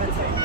Thank you.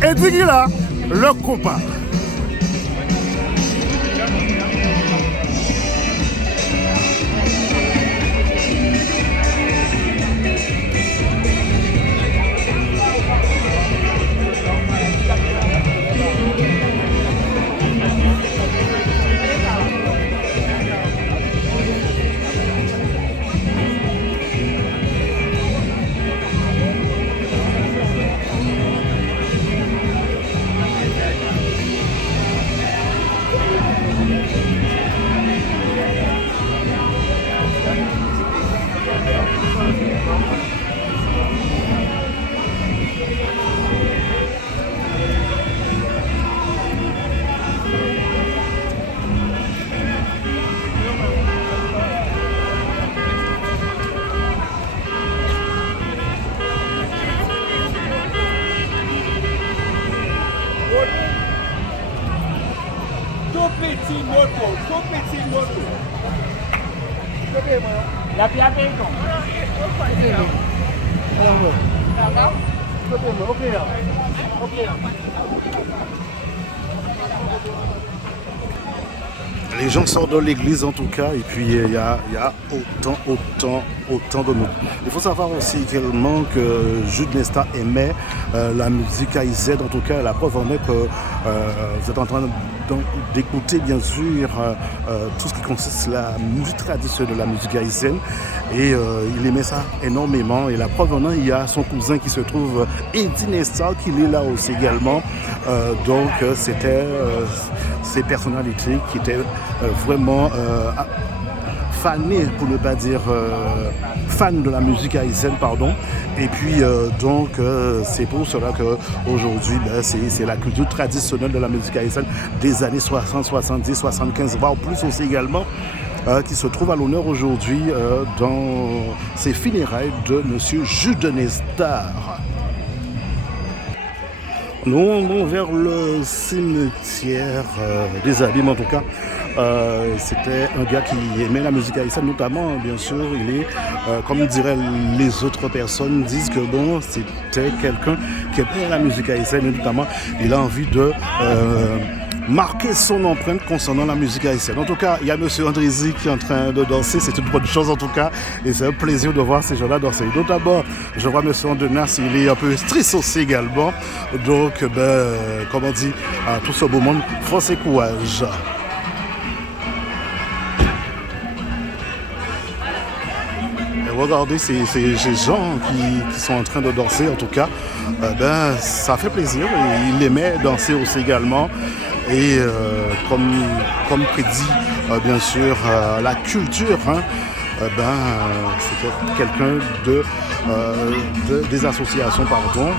Eddie là, le compas. Les gens sortent de l'église en tout cas, et puis il y a autant de monde. Il faut savoir aussi également que Jude Nesta aimait la musique haïtienne, en tout cas la preuve en est que vous êtes en train d'écouter bien sûr tout ce qui consiste la musique traditionnelle de la musique haïtienne, et il aimait ça énormément, et la preuve en est, il y a son cousin qui se trouve, Eddie Nesta, qui est là aussi également, donc c'était ces personnalités qui étaient vraiment fanées, pour ne pas dire fans de la musique haïtienne, pardon. Et puis donc c'est pour cela qu'aujourd'hui c'est la culture traditionnelle de la musique haïtienne des années 60, 70, 75, voire plus aussi également, qui se trouve à l'honneur aujourd'hui dans ces funérailles de Monsieur Jude Nesta. Nous allons vers le cimetière des Abîmes, en tout cas, C'était un gars qui aimait la musique haïtienne, notamment, bien sûr, il est, comme diraient les autres personnes, disent que bon, c'était quelqu'un qui aimait la musique haïtienne, et notamment, il a envie de marquer son empreinte concernant la musique haïtienne. En tout cas, il y a M. Andrézy qui est en train de danser, c'est une bonne chose en tout cas, et c'est un plaisir de voir ces gens-là danser. Donc d'abord, je vois M. Andenas, il est un peu triste aussi également, donc, comme on dit, à tout ce beau monde, force et courage. Regardez ces gens qui sont en train de danser, en tout cas, ça fait plaisir. Et il aimait danser aussi également. Et comme prédit, bien sûr, la culture, c'était quelqu'un des associations, pardon.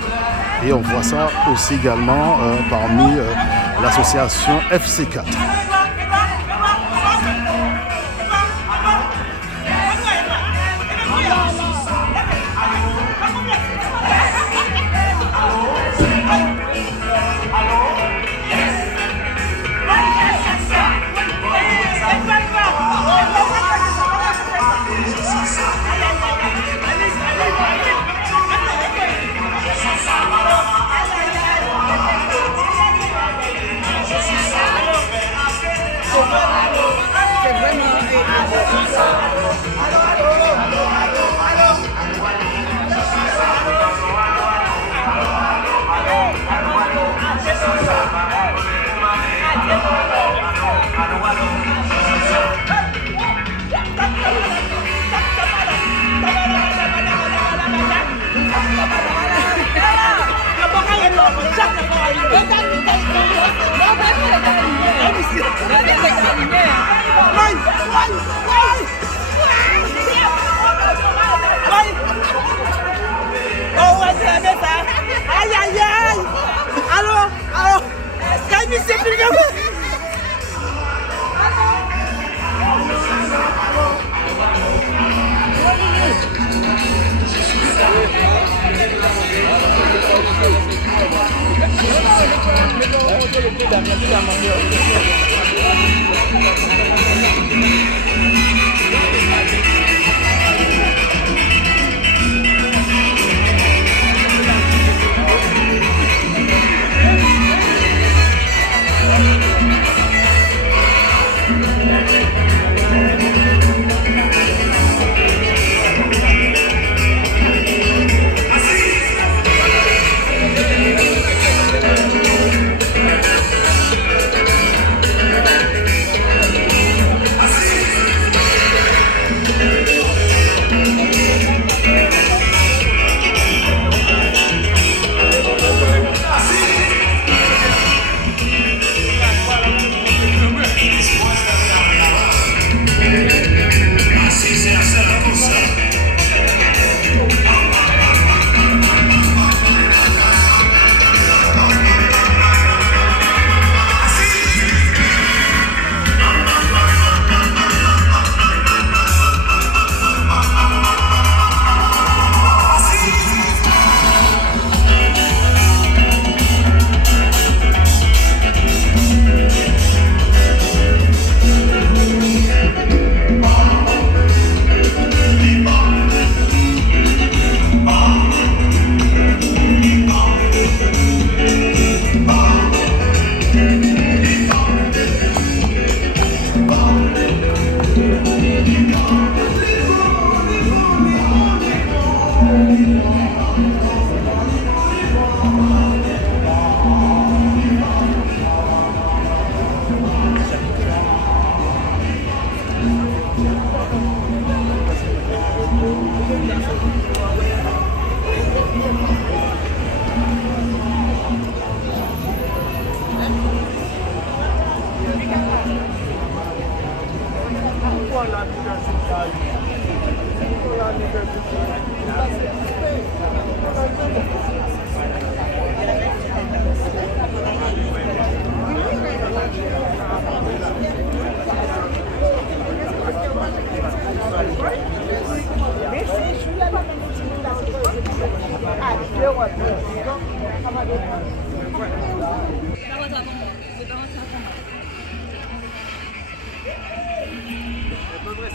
Et on voit ça aussi également parmi l'association FC4.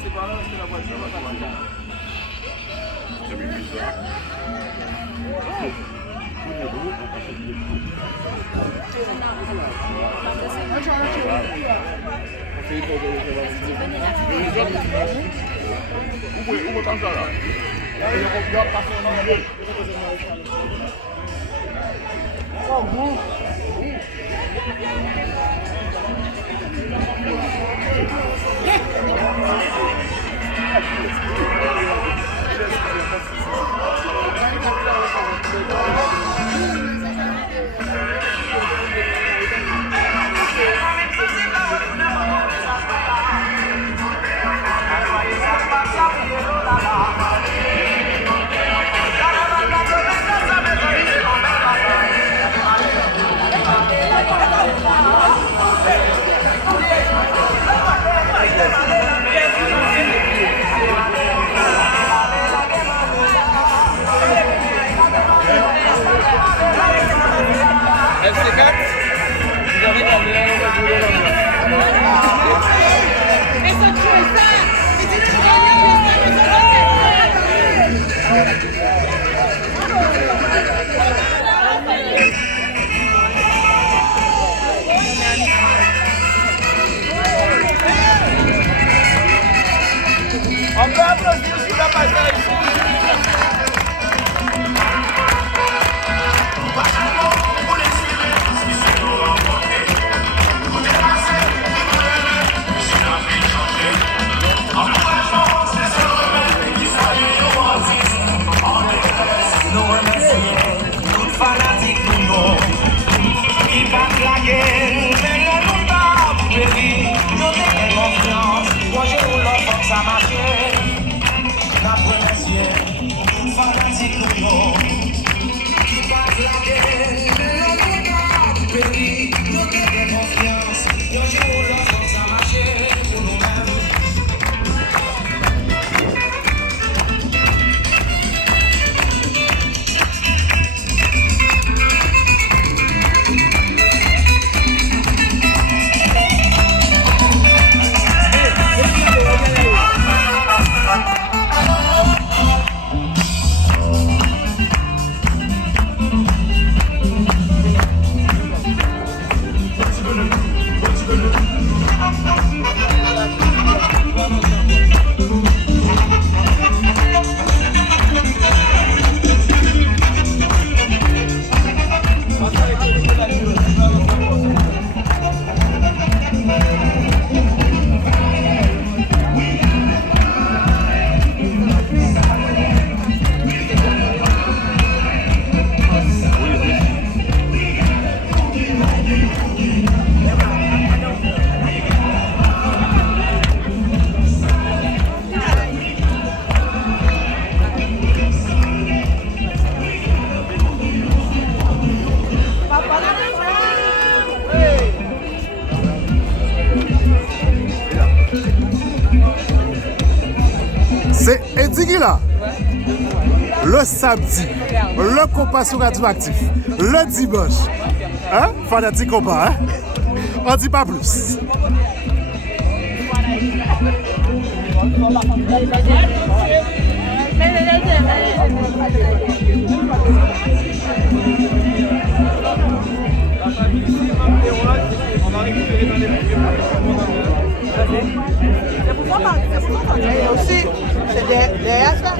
C'est par là parce que la voiture va pas là. On peut applaudir sur la passage. C'est Eddie Guilla. Le samedi, le Compassion Radioactif. Le dimanche, hein? Fanatique combat, hein? On dit pas plus. Et aussi, c'est derrière ça.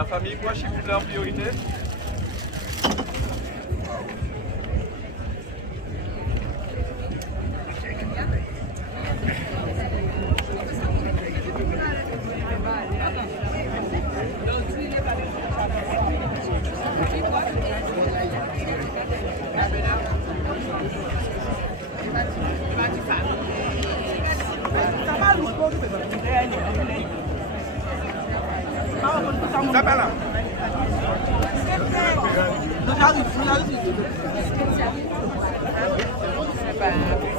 La famille proche est plus leur priorité. Zabala.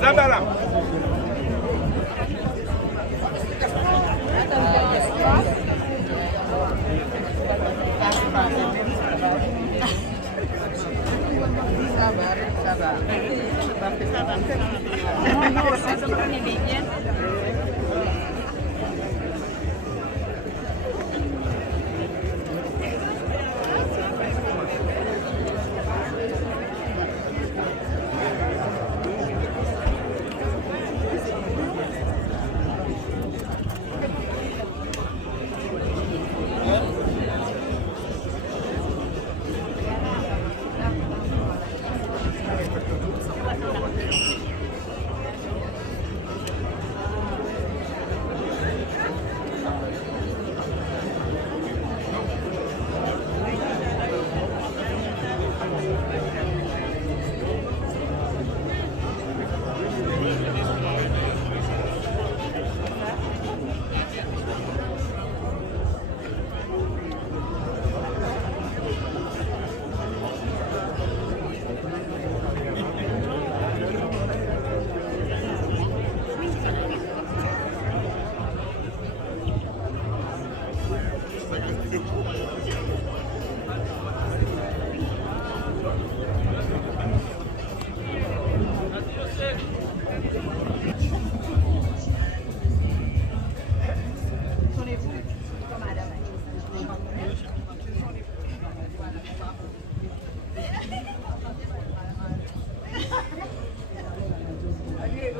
Zabala.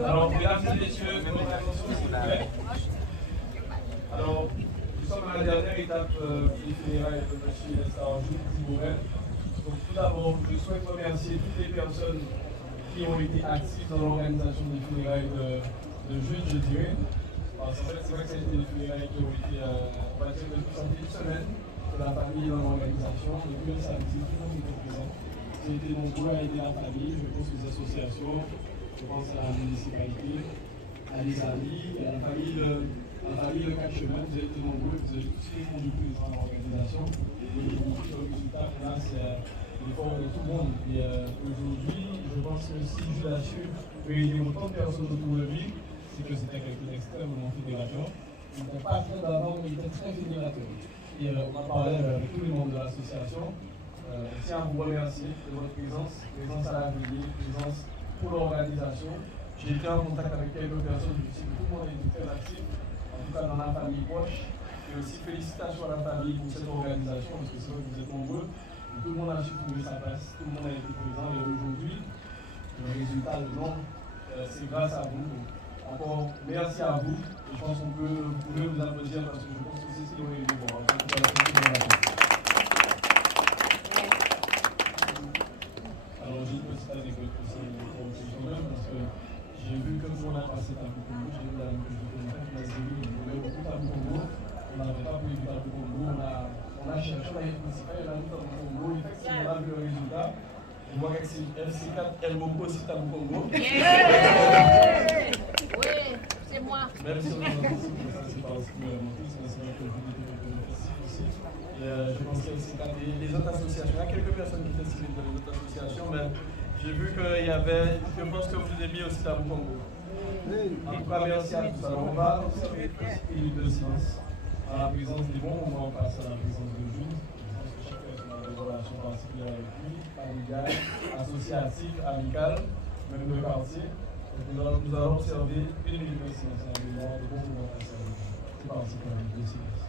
Alors, mesdames et messieurs, mesdames et messieurs, s'il vous plaît. Alors, nous sommes à la dernière étape du funérailles de M. Jules Bourrel. Donc, tout d'abord, je souhaite remercier toutes les personnes qui ont été actives dans l'organisation des funérailles de Jules, je dirais. Parce qu'en fait, c'est vrai que c'était des funérailles qui ont été, on va dire, depuis une semaine, que la famille est dans l'organisation. Depuis le samedi, tout le monde était présent. J'ai été nombreux à aider la famille, je pense aux associations. Je pense à la municipalité, à des amis, à la famille de Quatre Chemins. Vous êtes nombreux, vous êtes tous répondu présents dans l'organisation. Et le résultat, là, c'est l'effort de tout le monde. Et aujourd'hui, je pense que si je l'ai su réunir autant de personnes autour de lui, c'est que c'était quelqu'un d'extrêmement fédérateur. Il n'était pas très d'avant, mais il était très fédérateur. Et on a parlé avec tous les membres de l'association. Je tiens à vous remercier de votre présence à la veillée, présence pour l'organisation. J'ai été en contact avec quelques personnes, je sais que tout le monde a été très actif, en tout cas dans la famille proche. Et aussi félicitations à la famille pour cette organisation, parce que c'est vrai que vous êtes nombreux. Tout le monde a su trouver sa place, tout le monde a été présent. Et aujourd'hui, le résultat, le nombre, c'est grâce à vous. Donc, encore merci à vous. Et je pense qu'on peut, vous pouvez vous applaudir parce que je pense que c'est ce qui aurait été bon. Alors j'ai une petite anecdote aussi parce que j'ai vu que nous on a passé Tabou Congo, j'ai vu la que je connais qui m'a dit oui, on voulait beaucoup Tabou Congo, on n'avait pas voulu Tabou Congo, on a cherché, on a été principal, on a vu Tabou Congo, effectivement on a vu le résultat, on voit que FC4 aime beaucoup aussi Tabou Congo. Oui, c'est moi. Même si on a aussi pour ça, c'est parce que c'est vrai que le but était festif aussi. Et je pense que c'est les autres associations, il y a quelques personnes qui étaient ciblées dans les autres associations, mais j'ai vu qu'il y avait, je pense que vous aimiez aussi Tabou Congo. En tout cas, merci à tous. Alors, on va observer une petite minute de silence à la présence des bons moments passés à la présence de Jules. Je pense que chaque personne a des relations particulières avec lui, familiales, associatives, amicales, même de quartier. Donc, nous allons observer une minute de silence à la mémoire des bons moments passés avec lui. C'est parti pour la minute de silence.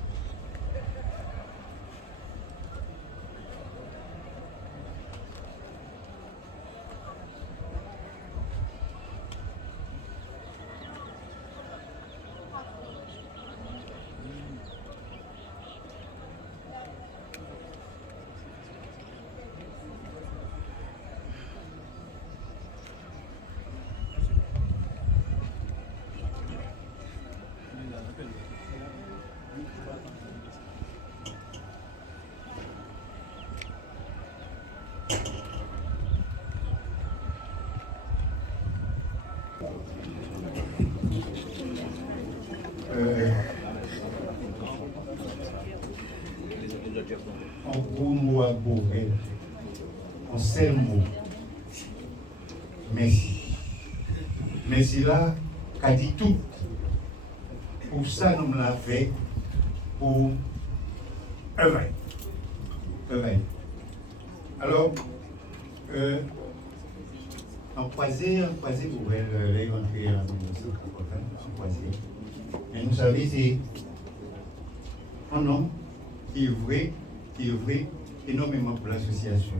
François Borel, un seul mot. Merci. Merci là, qu'a dit tout. Pour ça, nous l'avons fait pour œuvrer. Alors, en croisé, Borel, là, il est entré en 1980, en croisé. Mais vous savez, c'est un homme qui œuvrait énormément pour l'association.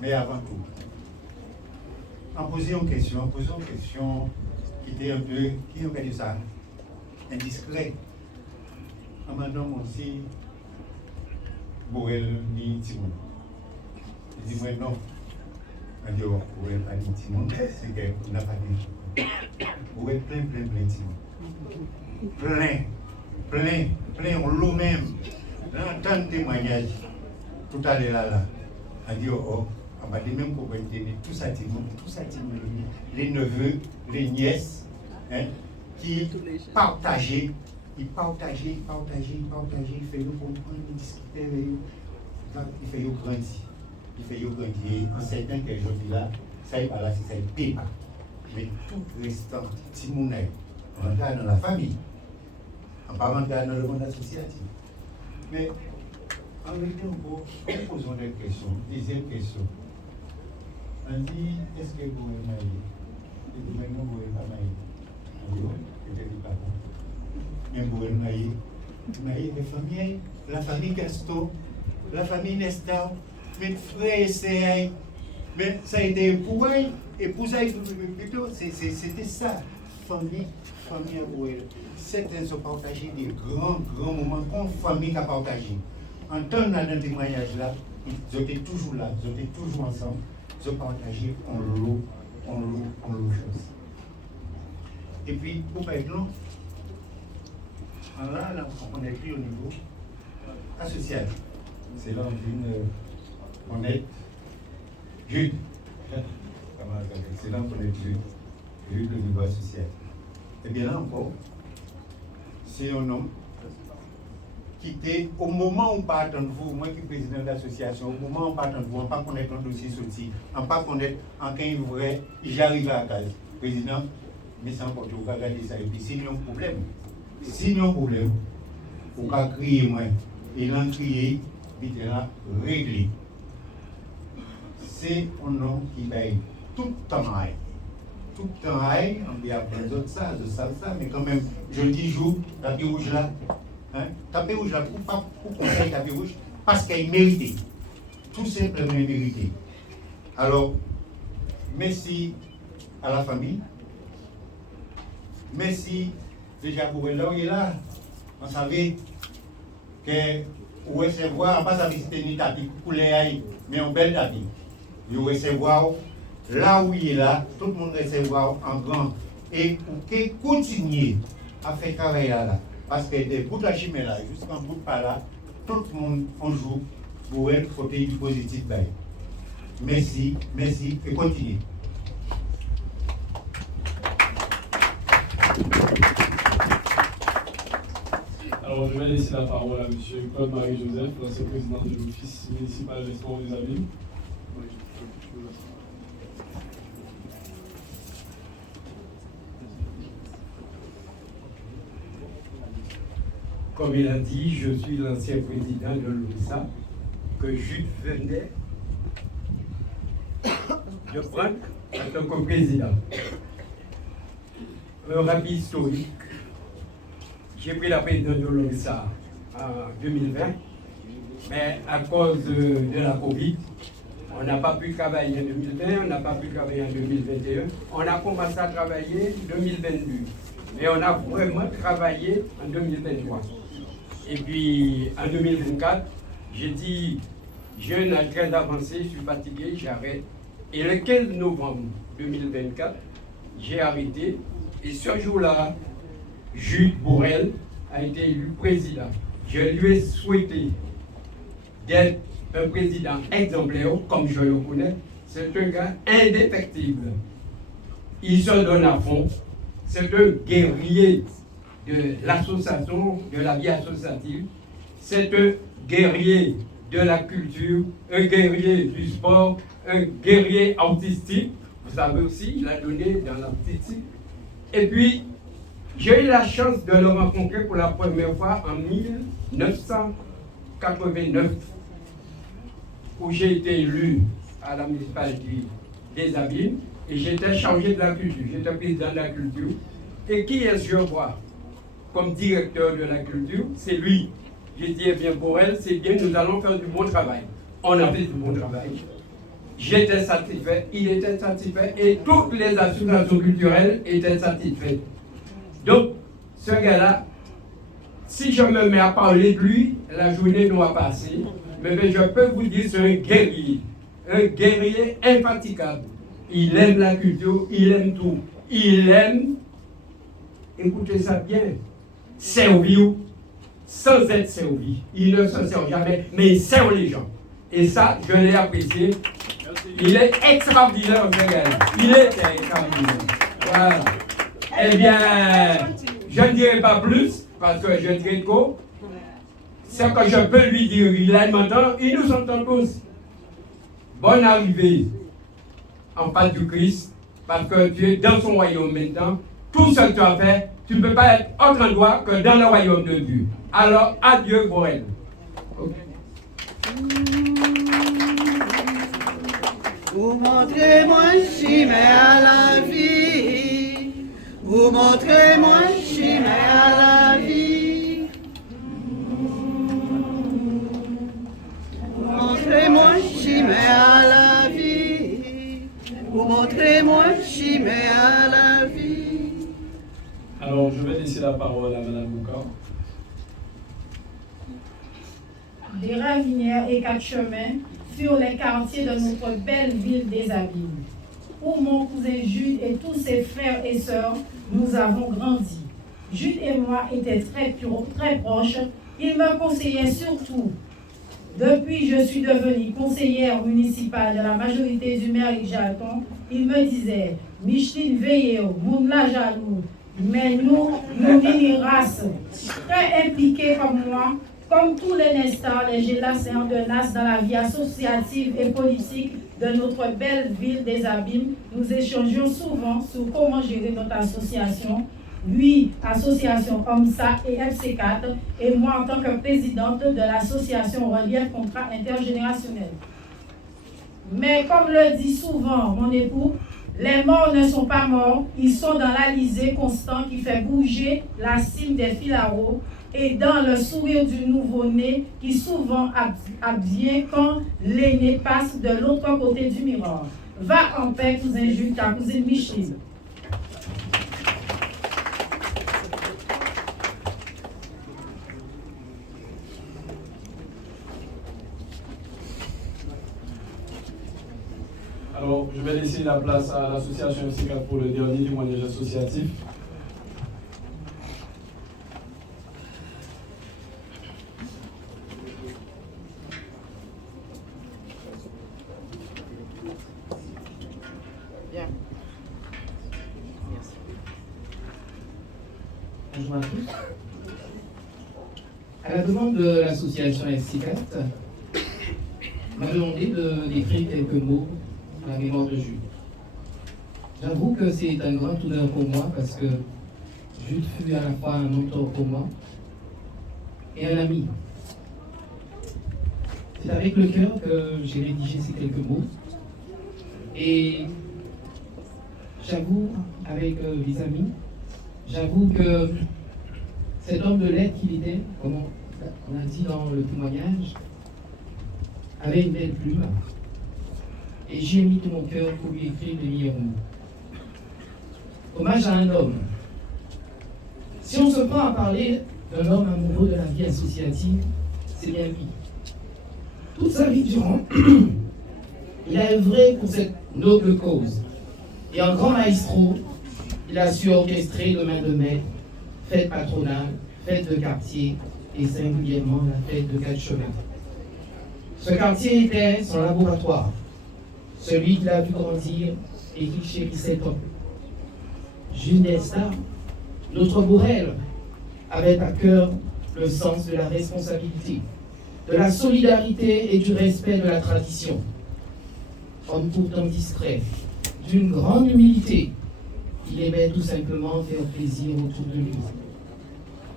Mais avant tout, en posant une question qui était un peu, qui on dit ça, indiscret. En maintenant aussi, Borel ni Timon. Il dit moi non. On dit Borel pas ni Timon, c'est qu'on n'a pas dit. Borel plein Timon. Plein, on l'eau même. Dans tant de témoignages, tout à l'heure là, on dit on va dire même pour maintenir tout ça, les neveux, les nièces, hein, qui partageaient, il fait nous comprendre, il discuter avec nous, il fait nous grandir, en certain que je dis là, ça y va là, c'est ça y paye pas. Mais tout restant, Timounay, on rentre dans la famille, on va rentrer dans le monde associatif. Mais en vérité, on pose des questions, deuxième question. On dit, est-ce que vous êtes marié? Il dit, non, vous n'êtes pas marié. On dit, peut-être pas. Mais vous êtes marié, la famille Gaston, la famille Nestor, mes frères et sœurs, mais ça a été époué, épousaille plutôt, c'était ça, famille à vous. Certains ont partagé des grands moments qu'on famille a partagé. En temps dans le témoignage là, ils étaient toujours là, ils étaient toujours ensemble. Ils ont partagé en l'eau chose. Et puis, pour pas être long, là, on est pris au niveau associatif. C'est là qu'on est Jude. C'est là qu'on est Jude au niveau associatif. Et bien là encore, c'est un homme qui était, au moment où pas attendre vous, moi qui suis président de l'association, au moment où pas attendre vous, on ne pas connaître un dossier sorti, on ne pas connaître en quel vrai, j'arrive à la case. Président, mais sans porter, vous regardez ça, et puis s'il y a un problème, vous pouvez crier moi, et l'en crier, vite là, réglé. C'est un homme qui veille tout le temps. Tout le temps, on peut apprendre d'autres ça, mais quand même, je dis jour, tapis rouge là, tapis rouge là, pour conseiller tapis rouge, parce qu'il méritait, tout simplement mérité. Alors, merci à la famille, merci déjà pour là où il est là, on savait que vous recevoir, pas ça visiter ni tapis pour les mais un bel tapis, vous recevoir. Là où il est là, tout le monde recevoir en grand et pour qu'il continue à faire travail là. Parce que des bouts de la chimie là, jusqu'en bout de par là, tout le monde en joue pour être côté du positif. Merci et continuez. Alors je vais laisser la parole à M. Claude-Marie Joseph, l'ancien président de l'Office municipal d'Espoir des Abîmes. Comme il a dit, je suis l'ancien président de l'OUSA, que Jude venait de prendre en tant que président. Un rapide historique. J'ai pris la présidence de l'OUSA en 2020, mais à cause de la Covid, on n'a pas pu travailler en 2020, on n'a pas pu travailler en 2021. On a commencé à travailler en 2022, mais on a vraiment travaillé en 2023. Et puis en 2024, j'ai dit, j'ai un âge très avancé, je suis fatigué, j'arrête. Et le 15 novembre 2024, j'ai arrêté. Et ce jour-là, Jude Borel a été élu président. Je lui ai souhaité d'être un président exemplaire, comme je le connais. C'est un gars indéfectible. Il se donne à fond. C'est un guerrier de l'association, de la vie associative. C'est un guerrier de la culture, un guerrier du sport, un guerrier artistique. Vous savez aussi, il a donné dans l'artistique. Et puis, j'ai eu la chance de le rencontrer pour la première fois en 1989, où j'ai été élu à la municipalité des Abîmes et j'étais chargé de la culture, j'étais président de la culture. Et qui est-ce que je vois comme directeur de la culture? C'est lui. J'ai dit, eh bien, pour elle, c'est bien, nous allons faire du bon travail. On a fait du bon travail. J'étais satisfait, il était satisfait et toutes les associations culturelles étaient satisfaites. Donc, ce gars-là, si je me mets à parler de lui, la journée doit passer. Mais je peux vous dire, c'est un guerrier infatigable. Il aime la culture, il aime tout. Il aime, écoutez ça bien, servir sans être servi. Il ne se sert jamais, mais il sert les gens. Et ça, je l'ai apprécié. Il est extraordinaire, ce gars-là. Il est extraordinaire. Voilà. Eh bien, je ne dirai pas plus, parce que je dirai trop. Ce que je peux lui dire, il m'entend, il nous entend tous. Bonne arrivée en face du Christ, parce que tu es dans son royaume maintenant. Tout ce que tu as fait, tu ne peux pas être autre endroit que dans le royaume de Dieu. Alors, adieu pour elle. Okay. Vous montrez-moi un chemin à la vie. Vous montrez-moi un chemin à la vie. Vous montrez-moi un chemin à la vie. Vous montrez-moi un chemin à la vie. Alors, je vais laisser la parole à Mme Bouka. Des Ravinières et 4 chemins furent les quartiers de notre belle ville des Abîmes, où mon cousin Jude et tous ses frères et sœurs, nous avons grandi. Jude et moi étaient très proches. Il me conseillait surtout. Depuis que je suis devenue conseillère municipale de la majorité du maire Jalton, il me disait, Micheline, veillez, moun la jaloux, mais nous une race très impliquée comme moi. Comme tous les Nestars, les Gélassiens de Nas dans la vie associative et politique de notre belle ville des Abîmes, nous échangeons souvent sur comment gérer notre association. Lui, association OMSA et FC4, et moi en tant que présidente de l'association Relief Contrat Intergénérationnel. Mais comme le dit souvent mon époux, les morts ne sont pas morts, ils sont dans l'alizé constant qui fait bouger la cime des filaros et dans le sourire du nouveau-né qui souvent advient quand l'aîné passe de l'autre côté du miroir. Va en paix, cousin Jules, ta cousine Micheline. Alors, je vais laisser la place à l'association FC4 pour le dernier témoignage associatif. Bien. Merci. Bonjour à tous. À la demande de l'association FC4, on m'a demandé de d'écrire quelques mots à la mémoire de Jude. J'avoue que c'est un grand honneur pour moi parce que Jude fut à la fois un mentor pour moi et un ami. C'est avec le cœur que j'ai rédigé ces quelques mots. Et j'avoue, avec les amis, j'avoue que cet homme de lettres qu'il était, comme on a dit dans le témoignage, avait une belle plume. Et j'ai mis tout mon cœur pour lui écrire les meilleurs mots. Hommage à un homme. Si on se prend à parler d'un homme amoureux de la vie associative, c'est bien lui. Toute sa vie durant, il a œuvré pour cette noble cause. Et en grand maestro, il a su orchestrer de main de maître, fête patronale, fête de quartier et singulièrement la fête de 4 chemins. Ce quartier était son laboratoire, celui qui l'a vu grandir et qui chérissait tant. Jules Nestor, notre Bourrel, avait à cœur le sens de la responsabilité. de la solidarité et du respect de la tradition. Homme pourtant discret, d'une grande humilité, il aimait tout simplement faire plaisir autour de lui.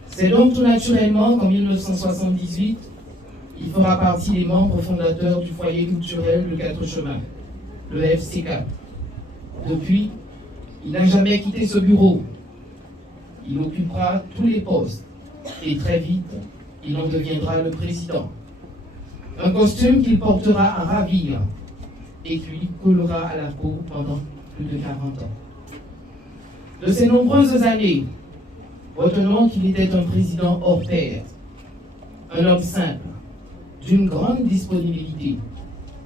C'est donc tout naturellement qu'en 1978, il fera partie des membres fondateurs du foyer culturel de Quatre Chemins, le FC4. Depuis, il n'a jamais quitté ce bureau. Il occupera tous les postes et très vite, il en deviendra le président. Un costume qu'il portera à ravir et qui lui collera à la peau pendant plus de 40 ans. De ces nombreuses années, retenons qu'il était un président hors pair, un homme simple, d'une grande disponibilité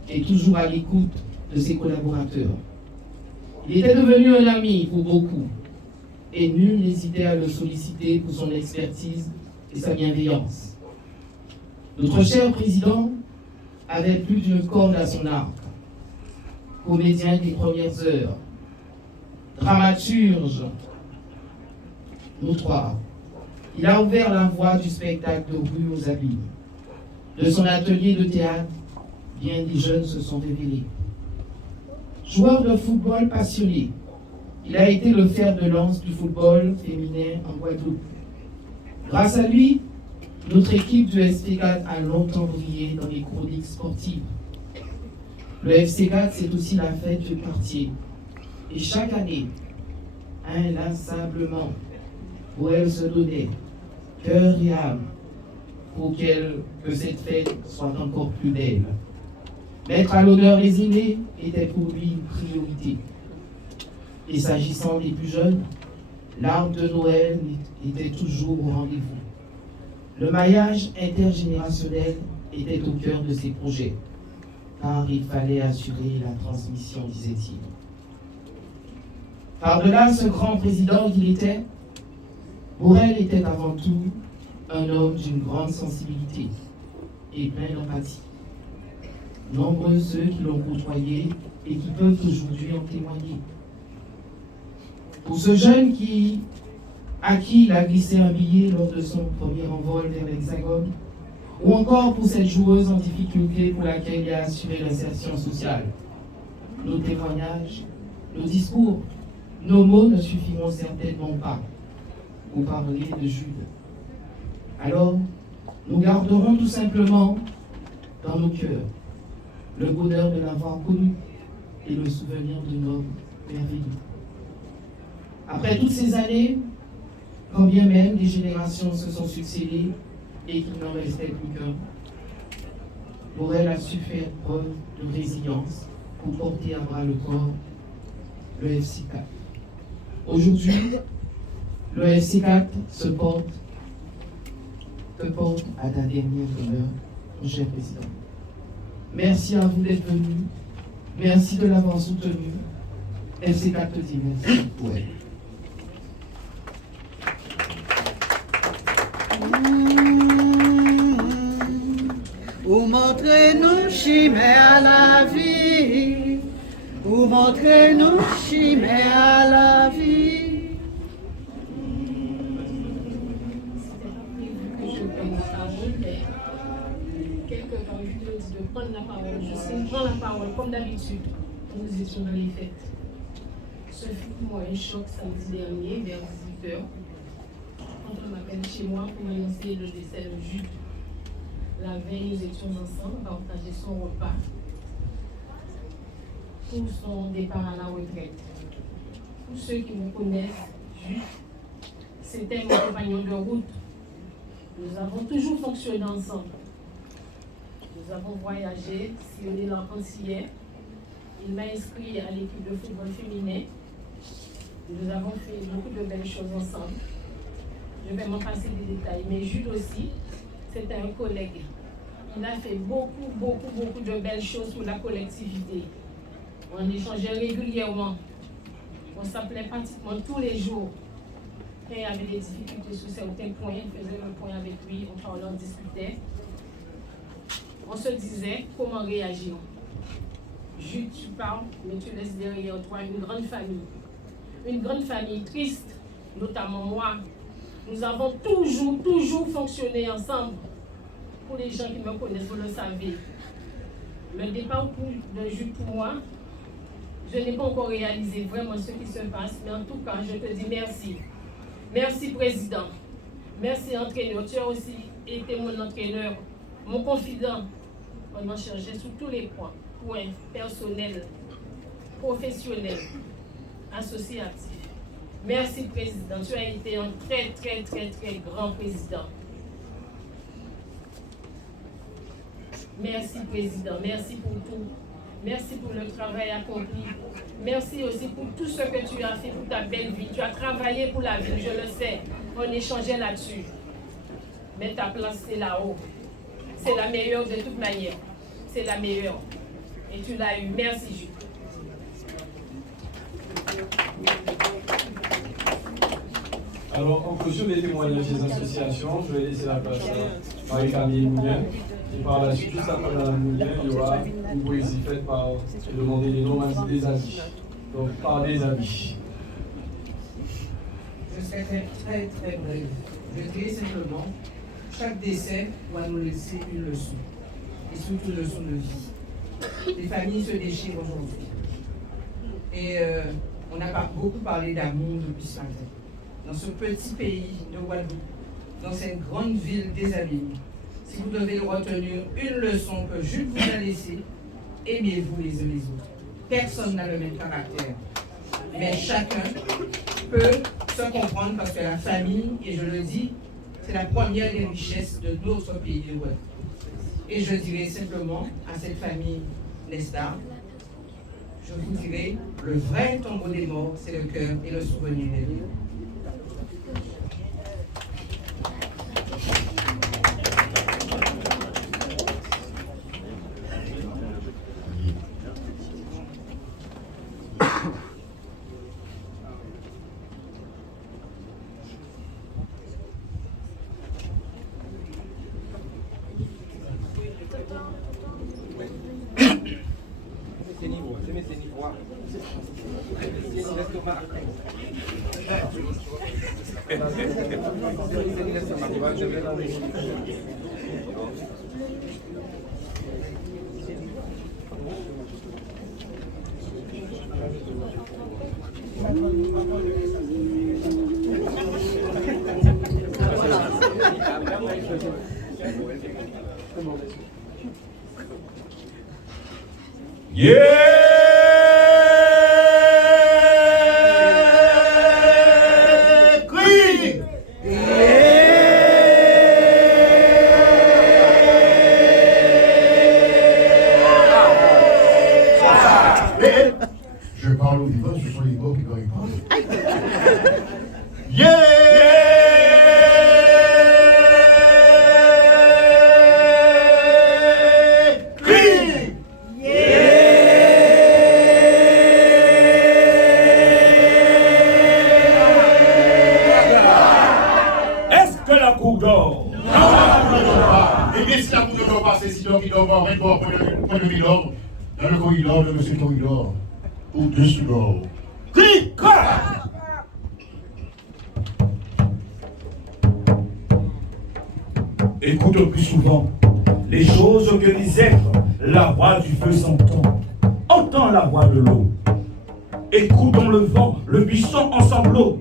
et toujours à l'écoute de ses collaborateurs. Il était devenu un ami pour beaucoup et nul n'hésitait à le solliciter pour son expertise et sa bienveillance. Notre cher président avait plus d'une corde à son arc. Comédien des premières heures, dramaturge notoire, il a ouvert la voie du spectacle de rue aux Abîmes. De son atelier de théâtre, bien des jeunes se sont révélés. Joueur de football passionné, il a été le fer de lance du football féminin en Guadeloupe. Grâce à lui, notre équipe du FC4 a longtemps brillé dans les chroniques sportives. Le FC4, c'est aussi la fête du quartier. Et chaque année, inlassablement, où elle se donnait, cœur et âme, pour que cette fête soit encore plus belle. Mettre à l'honneur les aînés était pour lui une priorité. Et s'agissant des plus jeunes, l'arbre de Noël était toujours au rendez-vous. Le maillage intergénérationnel était au cœur de ses projets, car il fallait assurer la transmission, disait-il. Par-delà ce grand président qu'il était, Borel était avant tout un homme d'une grande sensibilité et plein d'empathie. Nombreux ceux qui l'ont côtoyé et qui peuvent aujourd'hui en témoigner. Pour ce jeune à qui il a glissé un billet lors de son premier envol vers l'Hexagone, ou encore pour cette joueuse en difficulté pour laquelle il a assuré l'insertion sociale. Nos témoignages, nos discours, nos mots ne suffiront certainement pas pour parler de Jude. Alors, nous garderons tout simplement dans nos cœurs le bonheur de l'avoir connu et le souvenir d'un homme merveilleux. Après toutes ces années, quand bien même des générations se sont succédées et qu'il n'en restait plus qu'un, Borel a su faire preuve de résilience pour porter à bras le corps le FC4. Aujourd'hui, le FC4 te porte à ta dernière demeure, mon cher président. Merci à vous d'être venus. Merci de l'avoir soutenu. FC4 te dit merci. Ouais. Vous montrez-nous chimère à la vie. Vous montrez-nous chimère à la vie. Je prends la parole comme d'habitude. Nous étions dans les fêtes. Ce fut pour moi un choc samedi dernier vers 18h. Quand on m'appelle chez moi pour m'annoncer le décès de Jude. La veille, nous étions ensemble à partager son repas pour son départ à la retraite. Pour ceux qui me connaissent, Jude, c'était mon compagnon de route. Nous avons toujours fonctionné ensemble. Nous avons voyagé, sillonné l'Antillais. Il m'a inscrit à l'équipe de football féminin. Nous avons fait beaucoup de belles choses ensemble. Je vais m'en passer des détails. Mais Jude aussi, c'était un collègue. Il a fait beaucoup de belles choses pour la collectivité. On échangeait régulièrement. On s'appelait pratiquement tous les jours. Quand il y avait des difficultés sur certains points, on faisait le point avec lui, on parlait, on discutait. On se disait comment réagir. Jude, tu parles, mais tu laisses derrière toi une grande famille. Une grande famille triste, notamment moi. Nous avons toujours fonctionné ensemble. pour les gens qui me connaissent, vous le savez, le départ de Jude pour moi, je n'ai pas encore réalisé vraiment ce qui se passe, mais en tout cas, je te dis merci. Merci, Président. Merci, entraîneur. Tu as aussi été mon entraîneur, mon confident. On en cherchait sur tous les points personnels, professionnels, associatifs. Merci, Président. Tu as été un très, très, très, très grand président. Merci, Président. Merci pour tout. Merci pour le travail accompli. Merci aussi pour tout ce que tu as fait pour ta belle vie. Tu as travaillé pour la ville, je le sais. On échangeait là-dessus. Mais ta place, c'est là-haut. C'est la meilleure de toute manière. C'est la meilleure. Et tu l'as eu. Merci, Jude. Alors, en fonction des témoignages des associations, je vais laisser la place à Marie-Camille Moulin. Et par la suite, juste après Mme Moulin, il y aura une poésie faite par demander les noms des avis. Donc, par des avis. Je serai très, très brève. Je dirais simplement, chaque décès doit nous laisser une leçon. Et surtout une leçon de vie. Les familles se déchirent aujourd'hui. Et on n'a pas beaucoup parlé d'amour depuis ce matin. Dans ce petit pays de Guadeloupe, dans cette grande ville des abîmes, si vous devez retenir une leçon que Jude vous a laissée, aimez-vous les uns les autres. Personne n'a le même caractère. Mais chacun peut se comprendre parce que la famille, et je le dis, c'est la première des richesses de notre pays de Guadeloupe. Et je dirais simplement à cette famille Nesta, je vous dirais, le vrai tombeau des morts, c'est le cœur et le souvenir des vies. Je parle au vivant, ce sont les morts qui doivent y parler. Est-ce que la cour dort? Non, eh bien, si la cour ne dort pas, c'est Sidon qui dort pas, on va point de vue d'ordre, dans le corridor de M. Corridor, au-dessus d'or. Clic! Écoute le plus souvent les choses que les êtres, la voix du feu s'entend. Entends la voix de l'eau. Écoutons le vent, le buisson en sanglots.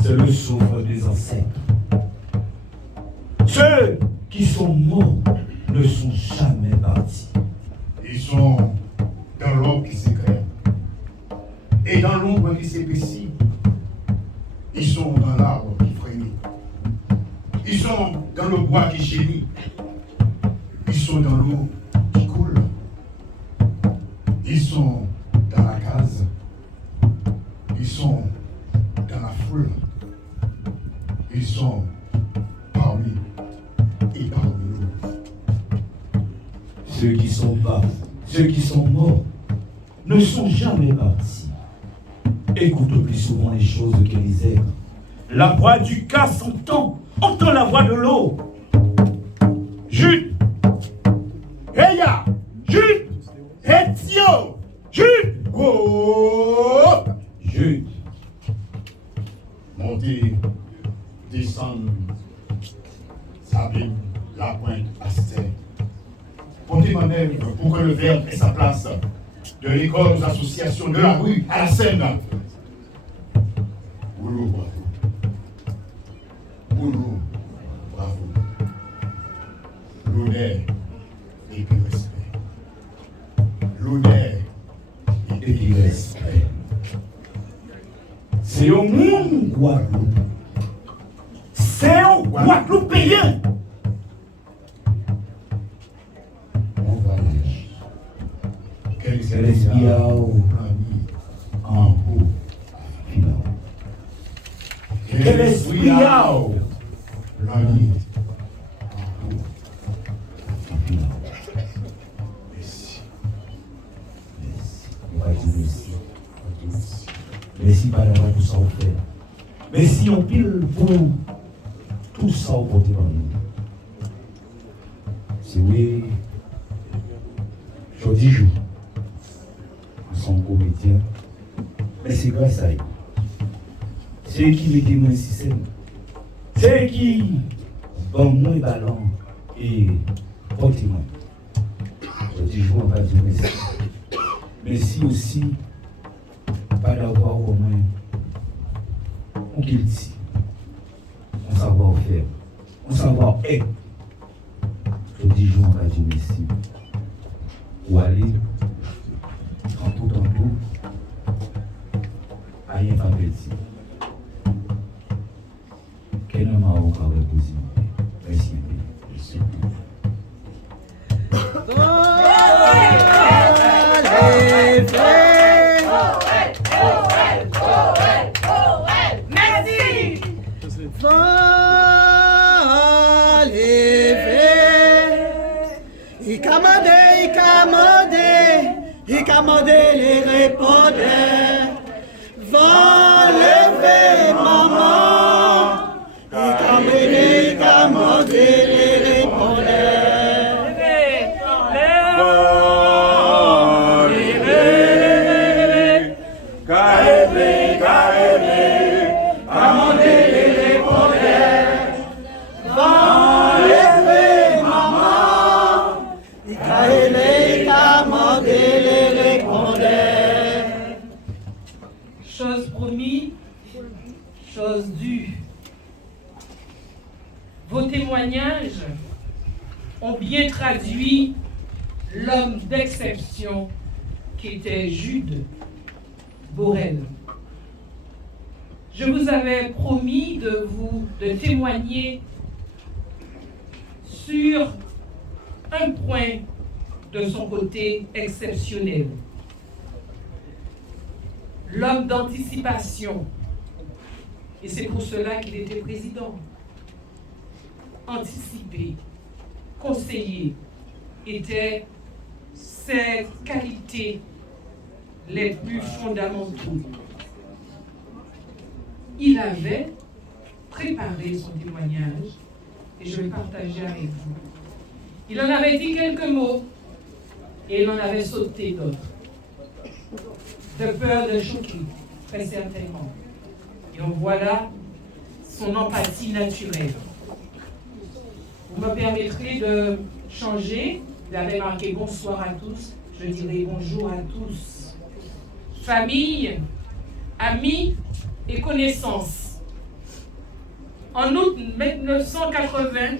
C'est le souffle des ancêtres. Ceux qui sont morts ne sont jamais partis. Ils sont dans l'ombre qui s'éclaire et dans l'ombre qui s'épaissit. Ils sont dans l'arbre qui frémit. Ils sont dans le bois qui gémit. Ils sont dans l'eau qui coule. Ils sont dans la case. Ils sont dans la foule. Ils sont parmi et parmi nous. Ceux qui sont bas, ceux qui sont morts, ne sont jamais partis. Écoute plus souvent les choses que les êtres. La voix du cas s'entend, entend la voix de l'eau. Jude, Heya, Jude, Hetio, Jude, oh, Jude. Montez, descendre, Sabine, la pointe, de l'école aux associations, de la rue à la scène. Boulot, bravo. Boulot, bravo. L'honneur et puis respect. L'honneur et puis respect. C'est au monde Guadeloupe. C'est un Guadeloupéen. On va lâcher. Quel esprit en haut. Quel esprit a l'ami. Merci par la tout ça on fait. Merci on pile pour tout ça au côté de nous. C'est oui. Je dis jour. Nous sommes comédiens. Mais c'est grâce à eux. C'est eux qui mettaient moi ici scène. C'est eux qui ont moins ballon et portent moi. Je dis jour on va dire merci. Merci aussi. Pas d'avoir au moins on qu'il dit, on savoir-faire, on savoir-être. Je dis, je m'en vais dire merci. Ou aller, en tout, à rien pas petit. Quel homme a encore reposé. Merci. Merci. Commandez les répondeurs, va lever maman, commandez les répondeurs, commandez les répondeurs, va lever maman, commandez les chose promise, chose due. Vos témoignages ont bien traduit l'homme d'exception qui était Jude Borel. Je vous avais promis de témoigner sur un point de son côté exceptionnel. L'homme d'anticipation, et c'est pour cela qu'il était président. Anticiper, conseiller, étaient ses qualités les plus fondamentaux. Il avait préparé son témoignage, et je vais partager avec vous. Il en avait dit quelques mots, et il en avait sauté d'autres. De peur de choquer, très certainement. Et on voit là son empathie naturelle. Vous me permettrez de changer. Vous avez marqué bonsoir à tous. Je dirai bonjour à tous. Famille, amis et connaissances. En août 1980,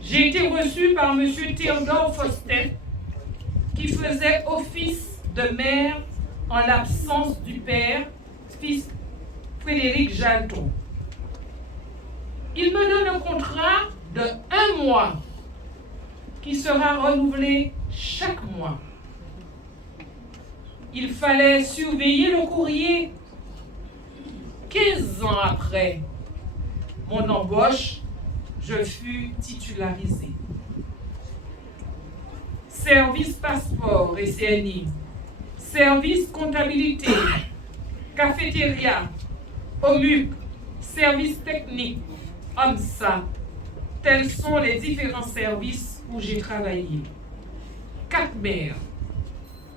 j'ai été reçu par M. Théodore Faustin, qui faisait office de maire en l'absence du père, fils Frédéric Jalton. Il me donne un contrat de 1 mois qui sera renouvelé chaque mois. Il fallait surveiller le courrier. 15 ans après mon embauche, je fus titularisé. Service passeport et CNI, service comptabilité, cafétéria, OMUC, service technique, OMSA. Tels sont les différents services où j'ai travaillé. 4 maires: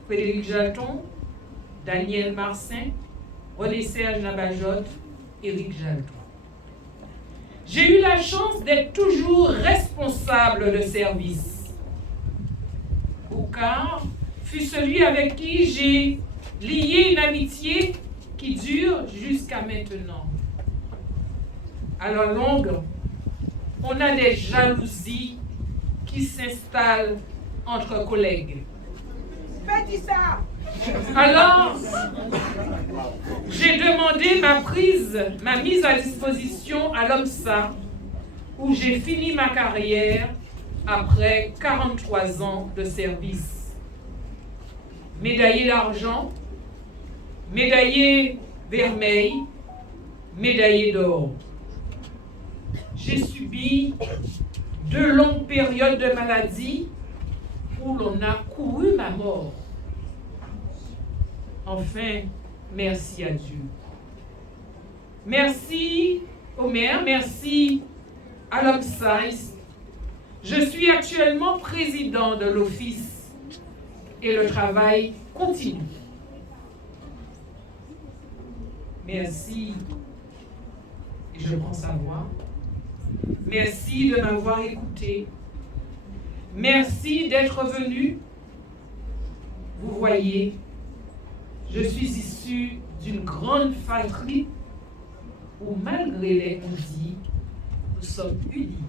Frédéric Jalton, Daniel Marcin, René-Serge Nabajotte, Éric Jalton. J'ai eu la chance d'être toujours responsable de service. Boucard, fut celui avec qui j'ai lié une amitié qui dure jusqu'à maintenant. À la longue, on a des jalousies qui s'installent entre collègues. Faites ça! Alors, j'ai demandé ma mise à disposition à l'OMSA, où j'ai fini ma carrière après 43 ans de service. Médaillé d'argent, médaillé vermeil, médaillé d'or. J'ai subi 2 longues périodes de maladie où l'on a couru ma mort. Enfin, merci à Dieu. Merci au maire, merci à l'OMSA. Je suis actuellement président de l'office et le travail continue. Merci, et je prends sa voix. Merci de m'avoir écouté. Merci d'être venu. Vous voyez, je suis issu d'une grande fratrie où, malgré les conflits, nous sommes unis.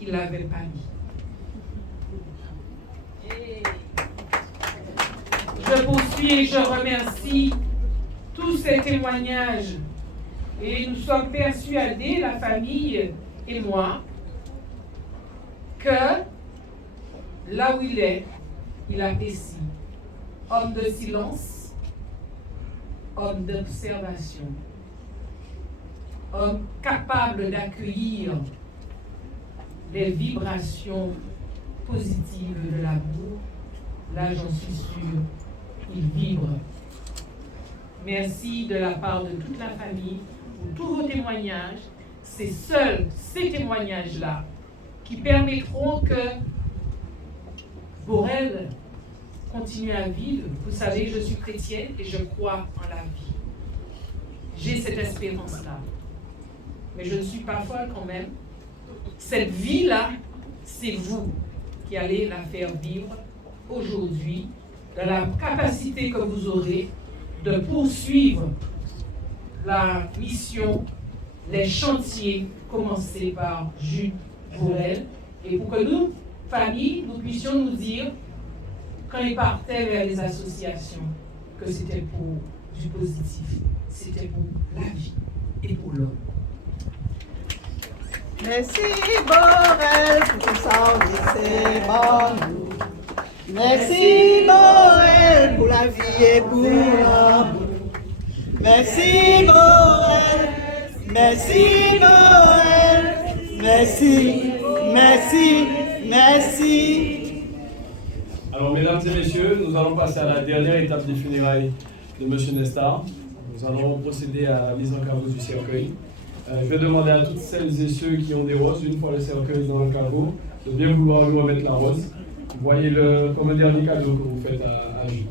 Il l'avait pas dit. Je poursuis et je remercie tous ces témoignages. Et nous sommes persuadés, la famille et moi, que là où il est, il apprécie. Homme de silence, homme d'observation, homme capable d'accueillir les vibrations positives de l'amour. Là, j'en suis sûre, il vibre. Merci de la part de toute la famille pour tous vos témoignages. C'est seuls ces témoignages-là qui permettront que Borel continue à vivre. Vous savez, je suis chrétienne et je crois en la vie. J'ai cette espérance-là. Mais je ne suis pas folle quand même. Cette vie-là, c'est vous qui allez la faire vivre aujourd'hui, dans la capacité que vous aurez de poursuivre la mission, les chantiers commencés par Jude Borel, et pour que nous, famille, nous puissions nous dire, quand il partait vers les associations, que c'était pour du positif, c'était pour la vie et pour l'homme. Merci Borel pour ça, c'est bon. Merci Borel pour la vie et pour l'amour. Merci Borel, merci Borel, merci, merci, merci. Alors, mesdames et messieurs, nous allons passer à la dernière étape des funérailles de M. Nesta. Nous allons procéder à la mise en caveau du cercueil. Je vais demander à toutes celles et ceux qui ont des roses, une fois le cercueil dans le caveau, de bien vouloir lui remettre la rose. Voyez-le comme un dernier cadeau que vous faites à Jude.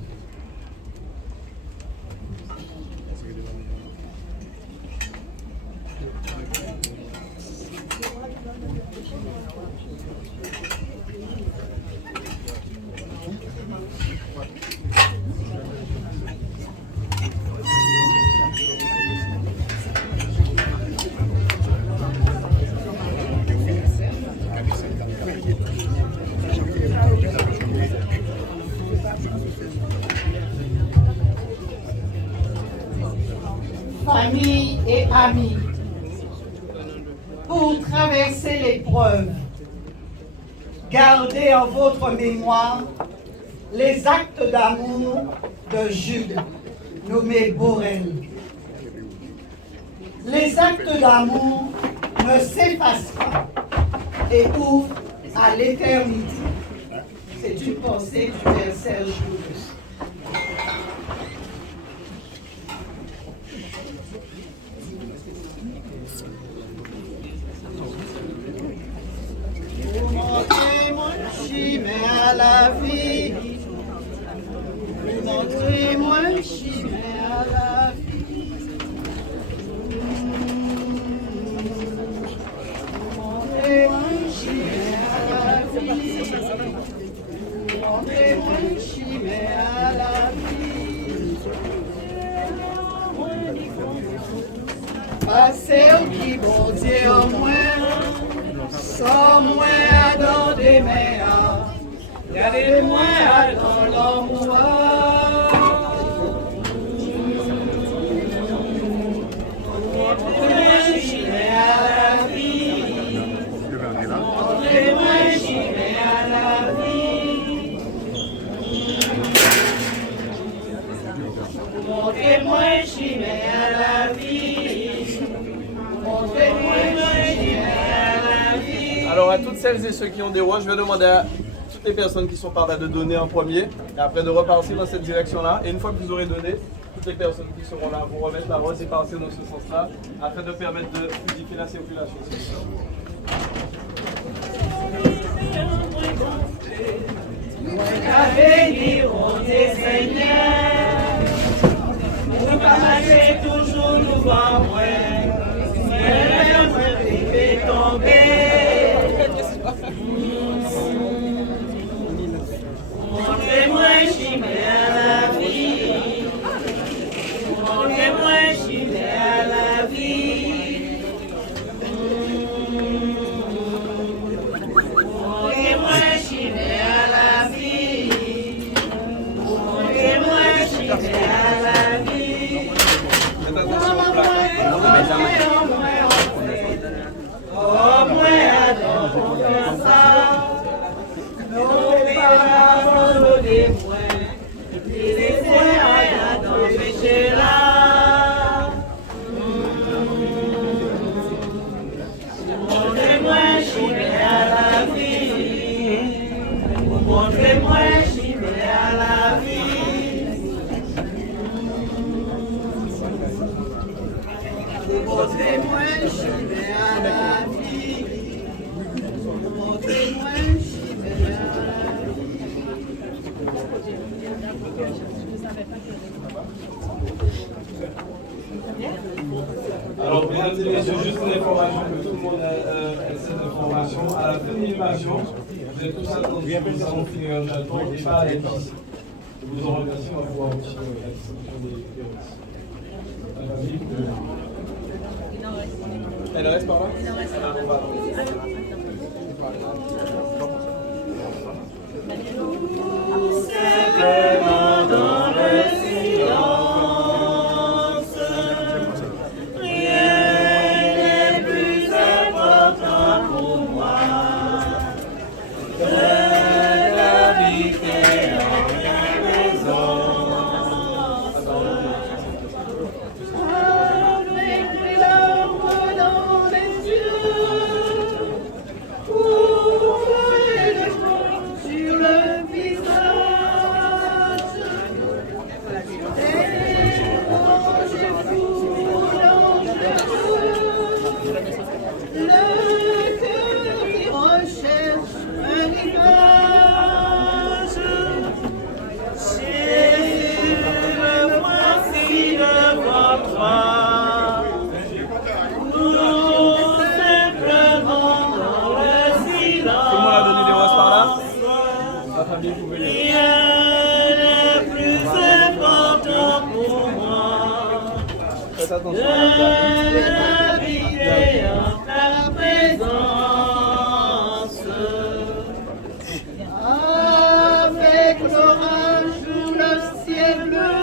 Famille et amis, pour traverser l'épreuve, gardez en votre mémoire les actes d'amour de Jude, nommé Borel. Les actes d'amour ne s'effacent pas et ouvrent à l'éternité. C'est une pensée du Père Serge Louis. Montrez-moi le chemin à la vie. Montrez-moi le chemin à la vie. Montrez-moi le chemin à la vie. Montrez-moi le chemin. Passez au qui bon Dieu en moins, sans moins dans des mers, gardez moins dans l'amour. Montrez-moi un chemin à la vie. Montrez-moi un chemin à la vie. Alors à toutes celles et ceux qui ont des voix, je vais demander à toutes les personnes qui sont par là de donner en premier et après de repartir dans cette direction-là. Et une fois que vous aurez donné, toutes les personnes qui seront là vont remettre la rose et partir dans ce sens-là afin de permettre de fluidifier la circulation. Bénirons tes Seigneur, nous pas marcher toujours nous voir moins, si fait tomber. Montrez-moi un chemin à la vie, montrez-moi un chemin à la vie. Montrez-moi un chemin à la vie. Montrez-moi un chemin à la vie. Au moins comme ça, nos parents nous dévoient, et les soins dans le péché là. Montrez-moi un chemin à la vie. Montrez-moi un chemin à la vie. Montrez-moi un chemin à la vie. Montrez-moi un chemin à Alors, mesdames et messieurs, juste une information que tout le monde ait cette information. À la fin de l'animation, vous êtes tous attendus, nous allons finir un album et pas à l'épice. Je vous en remercie, on va pouvoir aussi la distribution des la famille. Elle reste par là? Simplement dans le silence, rien n'est plus important pour moi que d'habiter en ta présence. Avec les larmes dans les yeux, ouvrez le front sur le visage, dérangez-vous dans le cœur qui recherche un rivage. Jésus, me voici devant toi. Nous simplement dans le silence. Tout le monde a donné des roses par là? La famille, vous pouvez Rien n'est plus important pour moi faites attention. que d'habiter en ta présence. Avec l'orage ou le ciel bleu,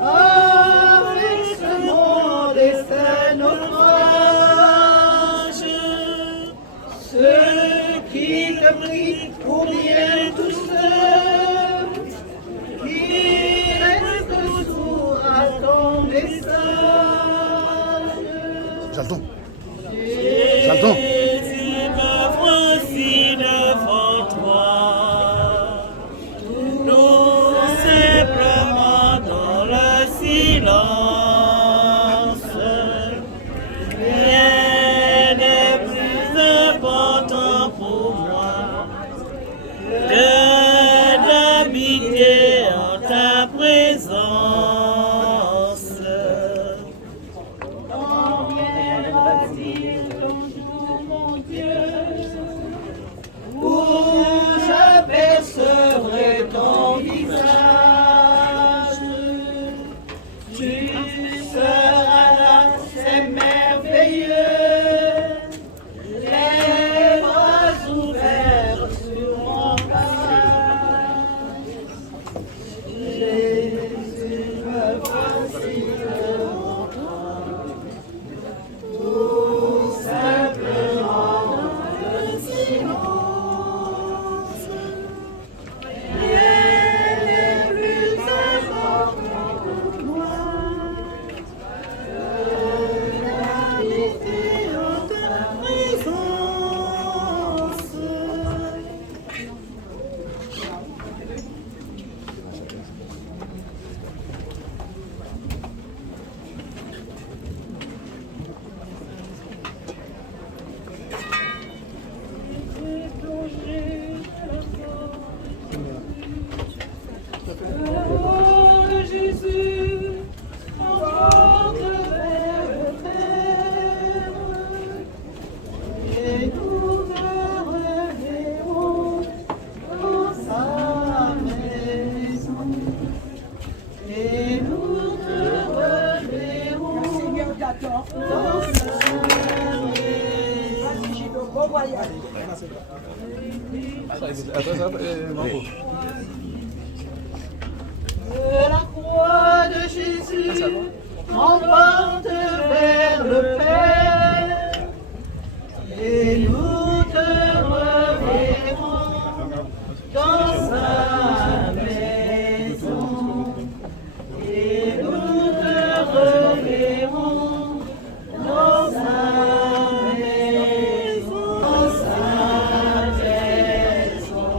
avec ce monde et ce naufrage, ceux qui te prient pour bien tous ceux qui restent sourds à ton message. J'entends. Jésus, me voici devant toi. Nous simplement dans le silence. Rien n'est plus important pour moi que d'habiter en ta présence. Quand viendra La croix de Jésus emporte vers le Père, et nous te reverrons dans sa maison. Et nous te reverrons dans sa maison, dans sa maison.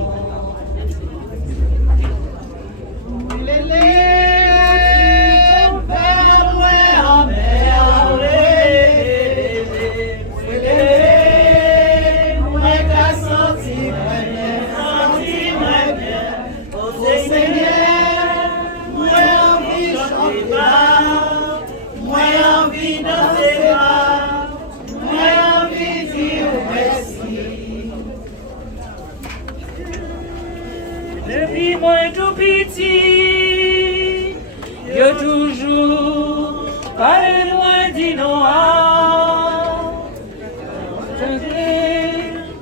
Depuis moi tout petit, yo toujours parle-moi dit non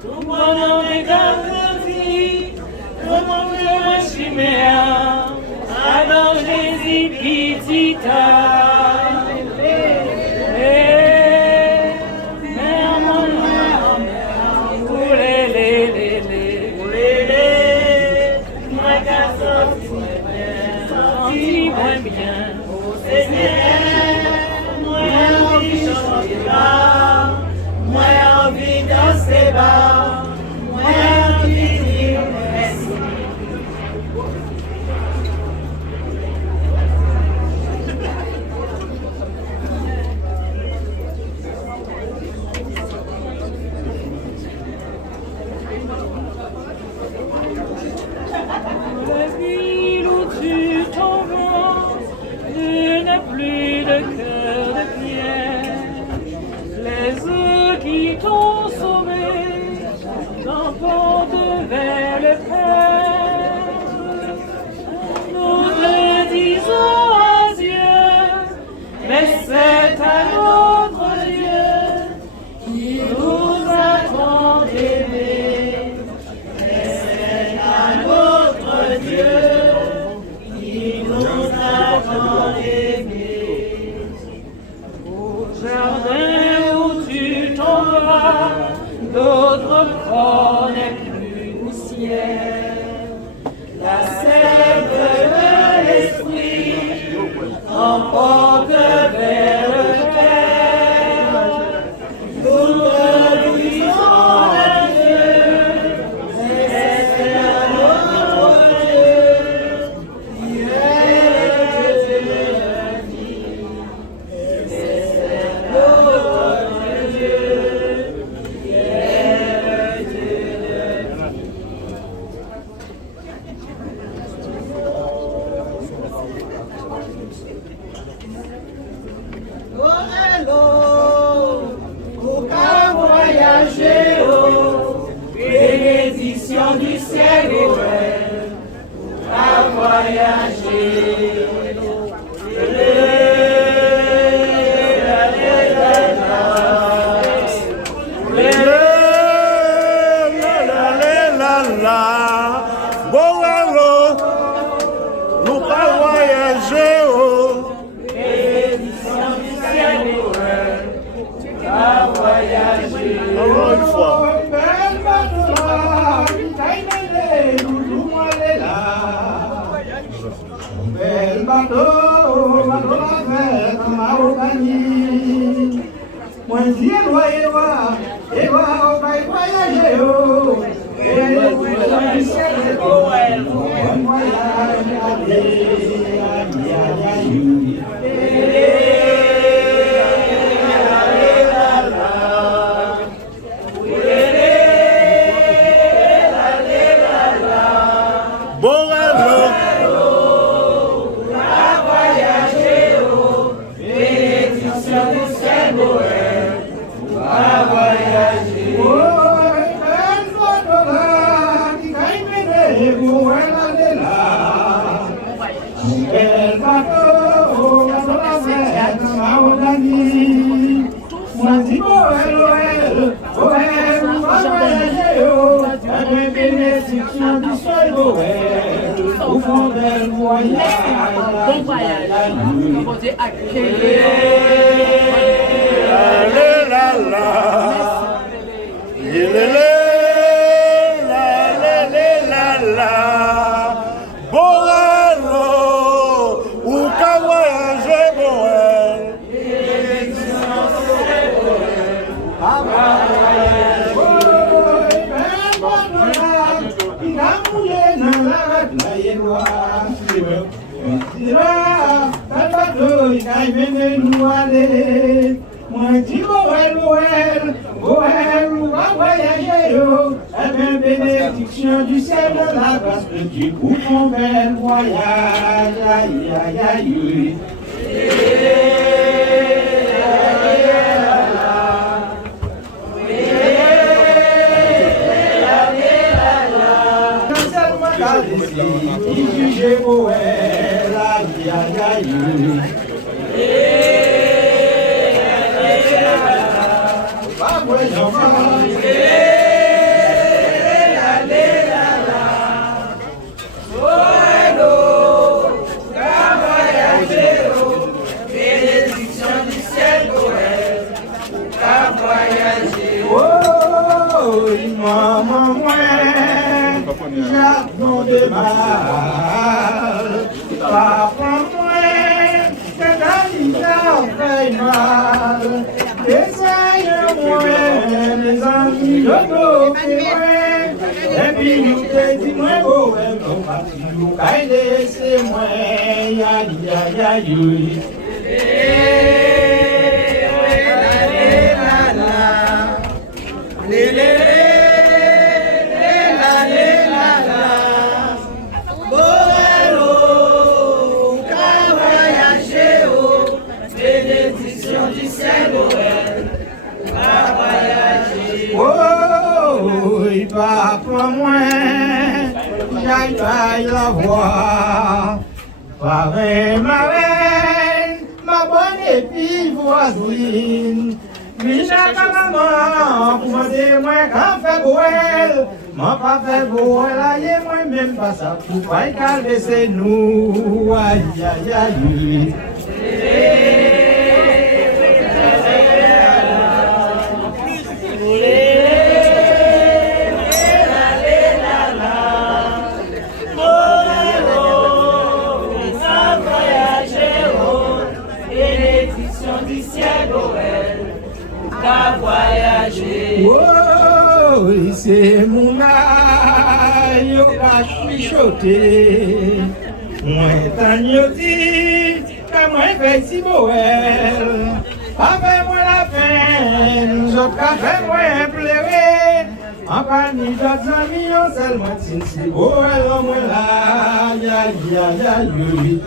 tout mon nom est grandi, comment je chiméa, alors Jésus petita. D'autres prônent plus au ciel. La sève de l'esprit emporte vers le Père. Nous te disons adieu, reste à notre Dieu, qui est le Dieu de la vie. Reste à notre Dieu. Bénédiction du ciel à voyager. Nous pas voyager. Bénédiction du ciel à voyager. Encore une fois. El bateau, bateau la fête, ma compagnie. Moi, si elle va, voyager, oh. Et le puissant du ciel est beau, elle voyage, El bateau, bateau la fête, ma compagnie. Boël, au fond bel voyage. Bon voyage. Bon Dieu, bénédiction du ciel de la grâce de Dieu pour ton bel voyage. Aïe, aïe, aïe. Maman, j'attends de mal. Papa, c'est un fait mal. Essaye-moi, mes amis, de et puis nous te dis-moi, oh, nous laissez-moi, aïe, aïe, aïe. Papa, moi, j'aille la voir. Parrain, ma reine, ma bonne épille voisine. Mina maman, pour moi, quand fait boel, mon pas fait boel, aïe, moi, même pas ça, pour pas calmer, c'est nous, aïe, aïe, aïe. Oh, c'est mon aïe, au bas chuchoté. Moi, t'agnotis, que moi, fait si boel. Avec-moi la peine, nous autres, fait-moi pleurer. En famille d'autres amis, on seulement si boel, on moi là, aïe, aïe, aïe, aïe.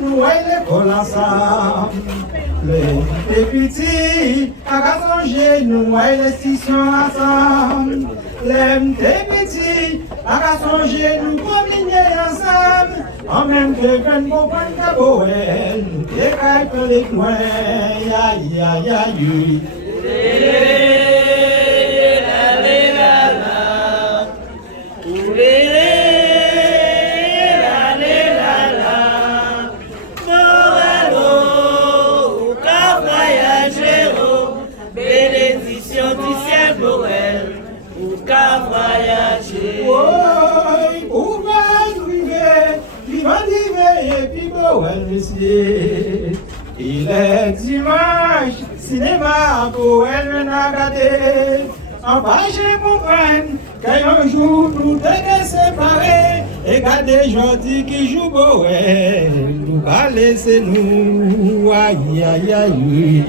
Nous l'école ensemble, les petits, à songer nous les stations ensemble, les petits, à songer nous communier ensemble, en même temps que nous comprenons la bohème, nous décaillons les coins, aïe aïe aïe. Il est dimanche, cinéma pour elle n'a gâté. En bas, j'ai compris qu'un jour nous devons séparer. Et garder gentil qui joue beau, nous va laisser nous, aïe aïe aïe.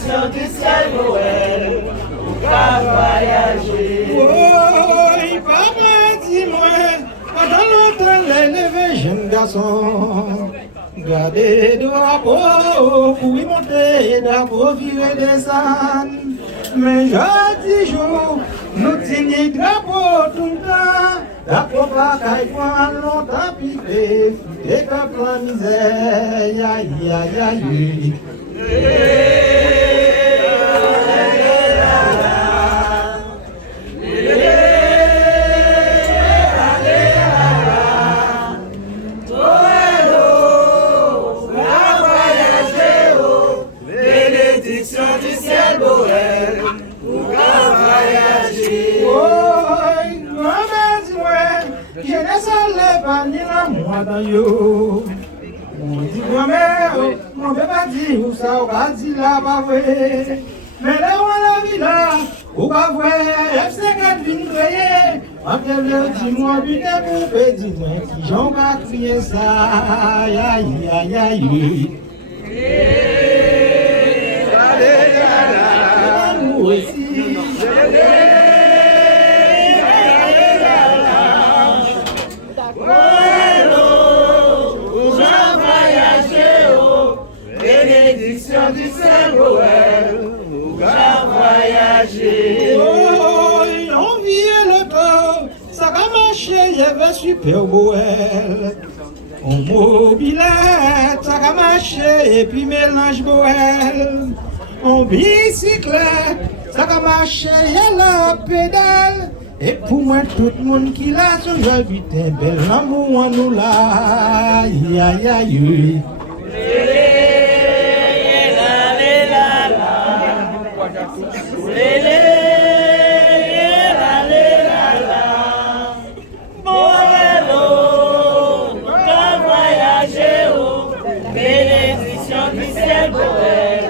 bénédiction du ciel, Noël, ou qu'à voyager. Oh, papa, dis-moi, pendant longtemps, les levés jeunes garçons, gardez drapeau, pour y monter, drapeau, virer des ânes. Mais jeudi jour, nous tenons drapeau tout le temps, drapeau pas qu'à y prendre longtemps, piqué, et que plein misère, aïe, aïe, aïe. Bénédiction du ciel, Noël, pour qu'à voyager. Oh, maman, dis-moi, je ne sais pas ni la moi dans yo. On dit grand-mère, mon papa dit où ça, on va dire là, pas vrai. Mais là, on la vie là, ou pas vrai, F54 vient créer. Après le dis-moi, putain, pour petit, qui j'en va crier ça, aïe, aïe, aïe, aïe. Nous aussi, bénédiction du ciel, Noël, ou qu'à voyager. oh, on vient le temps, ça va marcher, il y avait super Boël. On mobilette, ça va marcher, et puis mélange Boël. On bicyclette, ça va marcher, il y a la pédale. Et pour moi, tout le monde qui l'a sur le butin, bel l'amour en nous là, aïe, aïe, aïe. Bénédiction du ciel, Noël,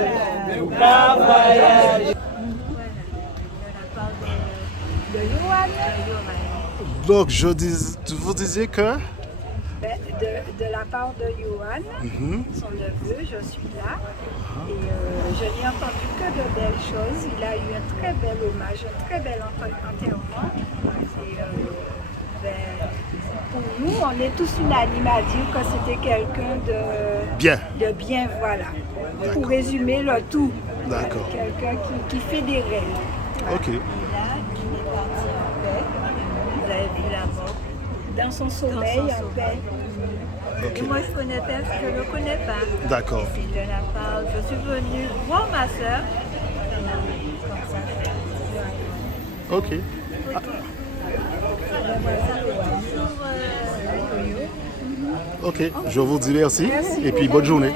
ou qu'à voyager. Donc, vous disiez que De la part de Johan, son neveu, je suis là. Et je n'ai entendu que de belles choses. Il a eu un très bel hommage, un très bel enterrement. Et pour nous, on est tous unanimes à dire que c'était quelqu'un de bien, voilà. Pour résumer le tout. D'accord. Quelqu'un qui fédérait. Ok. Et là, il est parti en paix. Vous avez vu la mort. Dans son sommeil, en paix. Okay. Moi, je ne le connais pas. D'accord. Et puis, de la part, je suis venue voir ma soeur. Ok. Ok, je vous dis merci. Et puis bonne journée.